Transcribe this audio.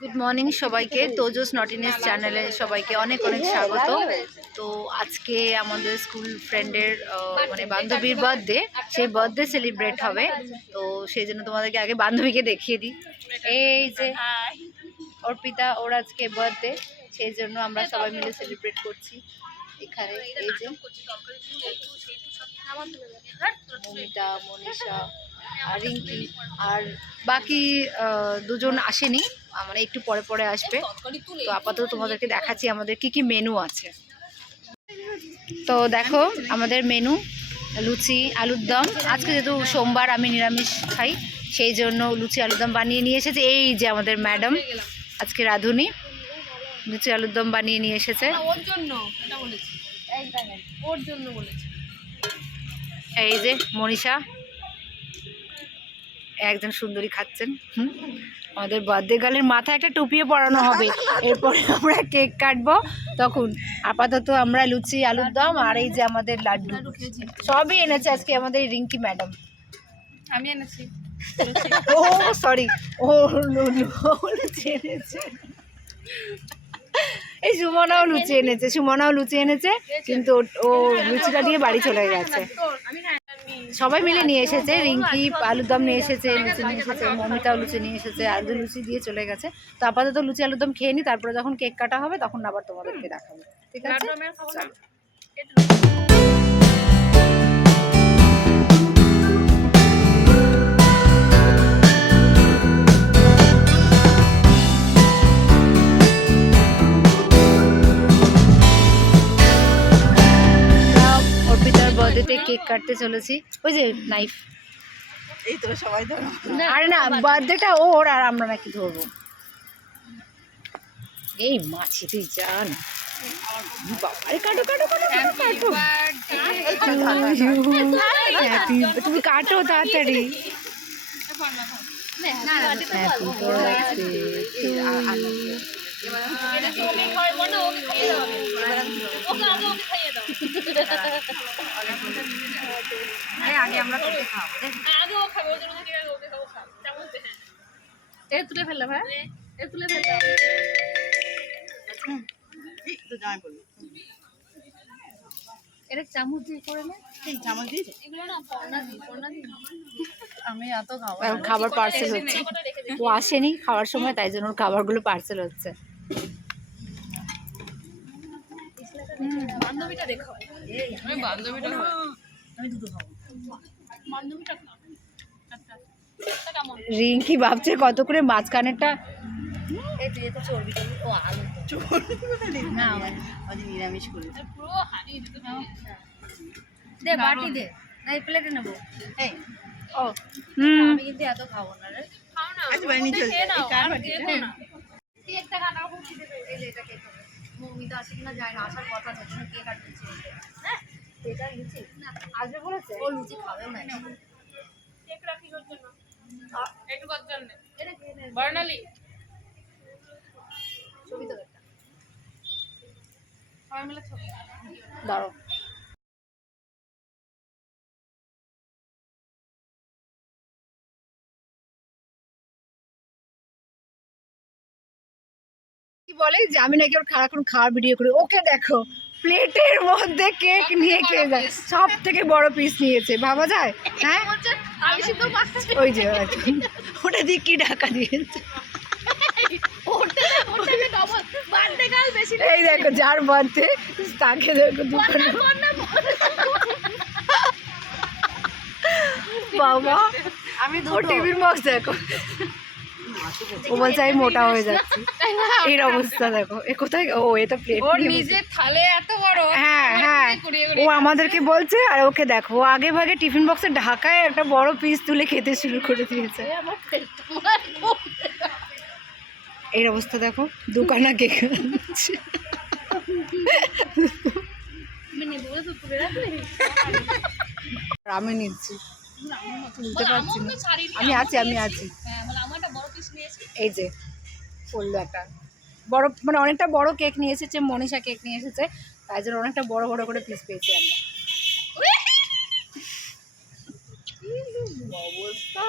Good morning সবাইকে। তোজোস নটিনেস চ্যানেলে সবাইকে অনেক অনেক স্বাগত। তো আজকে আমাদের স্কুল ফ্রেন্ডের মানে বান্ধবীর বার্থডে, সেই বার্থডে সেলিব্রেট হবে। তো সেই জন্য তোমাদেরকে আগে বান্ধবীকে দেখিয়ে দিই। এই যে অর্পিতা, ওর আজকে বার্থডে, সেই জন্য আমরা সবাই মিলে সেলিব্রেট করছি এখানে। এই যে মমিতা, মনীষা আর রিঙ্কি, আর বাকি দুজন আসেনি, মানে একটু পরে পরে আসবে। তো আপাতত তোমাদেরকে দেখাচ্ছি আমাদের কি কি মেনু আছে। তো দেখো আমাদের মেনু, লুচি, আলুর দম। আজকে যেহেতু সোমবার, আমি নিরামিষ খাই, সেই জন্য লুচি আলুর দম বানিয়ে নিয়ে এসেছে। এই যে আমাদের ম্যাডাম আজকে রাঁধুনি, লুচি আলুর দম বানিয়ে নিয়ে এসেছে। এই যে মনীষা একজন সুন্দরী খাচ্ছেন। আমাদের বার্থডে গার্লের মাথায় একটা টুপিও পরানো হবে, এরপরে আমরা কেক কাটবো তখন। আপাতত আমরা লুচি আলুর দম আর এই যে আমাদের লাড্ডু সবই এনেছে আজকে আমাদের রিঙ্কি ম্যাডাম। আমি এনেছি। ও সরি, ও লুচি এনেছে। এই সুমনাও লুচি এনেছে, সুমনাও লুচি এনেছে, কিন্তু ও লুচিটা দিয়ে বাড়ি চলে গেছে। সবাই মিলে নিয়ে এসেছে, রিঙ্কি আলুর দম নিয়ে এসেছে, লুচি নিয়ে এসেছে, মমিতাও লুচি নিয়ে এসেছে, আলু লুচি দিয়ে চলে গেছে। তো আপাতত লুচি আলুর দম খেয়ে নি, তারপরে যখন কেক কাটা হবে তখন আবার তোমাদেরকে দেখাবো, ঠিক আছে? অর্পিতার বার্থডেতে কেক কাটতে চলেছি। ওই যে নাইফ, এই তো সবাই ধরো। আরে না, বার্থডেটা ওর, আর আমরা নাকি ধরবো। এই মাছি তুই জান, বাবারে কাটো কাটো কাটো কাটো, তুমি কাটো তাড়াতাড়ি। আগে আমরা কেটে খাবো, আগে ও খাবে, ওই জন্য কি আগে ওকে খাবো, খাও চামচ দে। হ্যাঁ, এ তুলে ফেললাম, হ্যাঁ এ তুলে ফেললাম। এই তো জামাই বলি। এটা চামচ দিয়ে করে নে, এই চামচ দিয়েছে। এগুলো না পর্ণা দি। আমি এত খাবো। খাবার পার্সেল হচ্ছে, ও আসেনি খাওয়ার সময়, তাই জন্য ওর খাবারগুলো পার্সেল হচ্ছে। বান্ধবীটা দেখো। আমি বান্ধবীটা আমি দুটো খাবো। বান্ধবীটা খাও। রিঙ্কি ভাবছে কত করে মাঝখানেরটা। এই তুই তো চর্বি চর্বি, ও আলু চর্বি না, আমি নিরামিষ করি। পুরো হাড়ি দিতে দাও। দে বাটি দে, না এই প্লেটে নেবো। এই ও আমি কিন্তু এত খাবো না রে। খাও না, আজ বানি চল। এই কার বাটি না? কেকটা কাটা খুব খিদে পেয়েছে। এই যে এটা কেক হবে। মমিতা আসে কিনা যায় না, আসার কথা না, তুমি কেক কাটতেছি। হ্যাঁ এটা লুচি না আসবে বলেছে, ও লুচি খাবেও না। কেক রাখি ওর জন্য, একটু কত জন্য এটা খেয়ে নে। বর্ণালী ছবি তো একটা সবাই মিলে ছবি দাঁড়াও। কি বলে যে আমি নাকি ওর খারাপ খাওয়ার ভিডিও করি, ওকে দেখো প্লেটের মধ্যে কেক নিয়ে খেয়ে যায়, সব থেকে বড় পিস নিয়েছে, ভাবা যায়? হ্যাঁ ওই যে ওটা দিয়ে কি ঢাকা দিয়েছে। এই দেখো যার বার্থডে তাকে দেখো দোকানে, বাবা আমি ওর টিভির বক্স দেখো, ও বলছে আমি মোটা হয়ে যাচ্ছি। এর অবস্থা দেখো, এ কোথায়, ও এটা প্লেট, ওর নিজের থালে এত বড়। হ্যাঁ হ্যাঁ, ও আমাদেরকে বলছে, আর ওকে দেখো ও আগে ভাগে টিফিন বক্সে ঢাকায় একটা বড় পিস তুলে খেতে শুরু করে দিয়েছে। এর অবস্থা দেখো, দোকানা কেক আমি নিচ্ছি, তুলতে পারছি না, আমি আছি আমি আছি। এই যে পড়লো একটা বড়, মানে অনেকটা বড় কেক নিয়ে এসেছে, মনীষা কেক নিয়ে এসেছে, তাই জন্য অনেকটা বড় বড় করে পিস পেয়েছি আমরা। অবস্থা